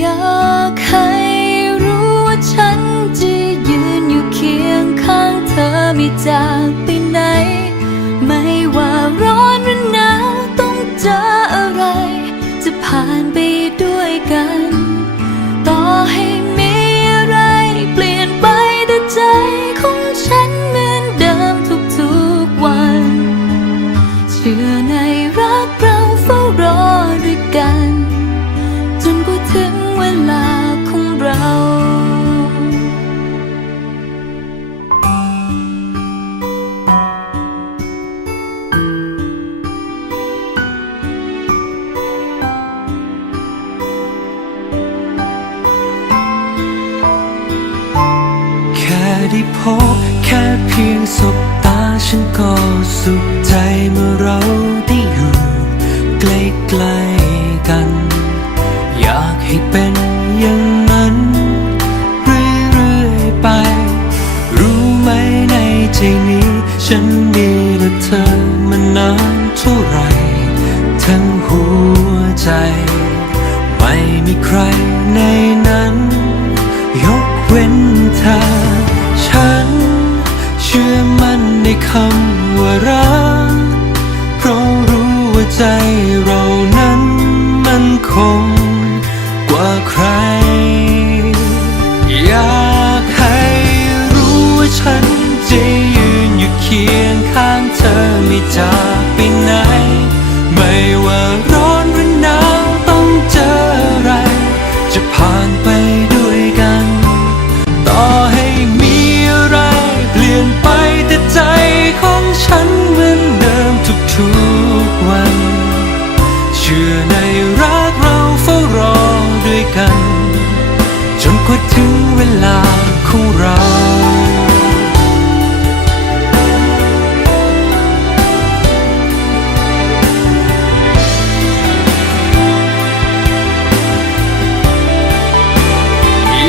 อยากให้รู้ว่าฉันจะยืนอยู่เคียงข้างเธอไม่จากไปไหน ไม่ว่าร้อนหรือหนาวต้องเจออะไร จะผ่านไปด้วยกัน ต่อให้มีอะไรเปลี่ยนไปแต่ใจของฉันเหมือนเดิมทุกๆวัน เชื่อในรักเราเฝ้ารอ ได้พบแค่เพียงสบตาฉันก็สุขใจเมื่อเราได้อยู่ใกล้ๆกัน อยากให้เป็นอย่างนั้นเรื่อยๆไป รู้ไหมในใจนี้ ฉันมีแต่เธอมานานเท่าไหรทั้งหัวใจ ไม่มีใครใน คำว่ารักเพราะรู้ว่าใจเรานั้นมันคงกว่าใคร อยากให้รู้ว่าฉันจะยืนอยู่เคียงข้างเธอไม่จากไปไหน ไม่ว่าร้อนหรือ วลาของเรา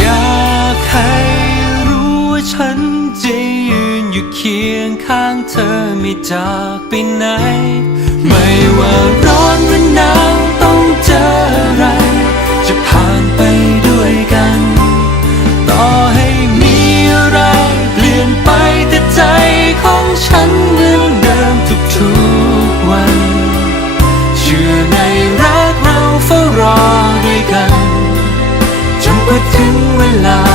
อยากให้รู้ว่าฉันจะยืนอยู่เคียงข้างเธอไม่จากไปไหน ไม่ว่าร้อนหรือหนาวต้องเจออะไร รั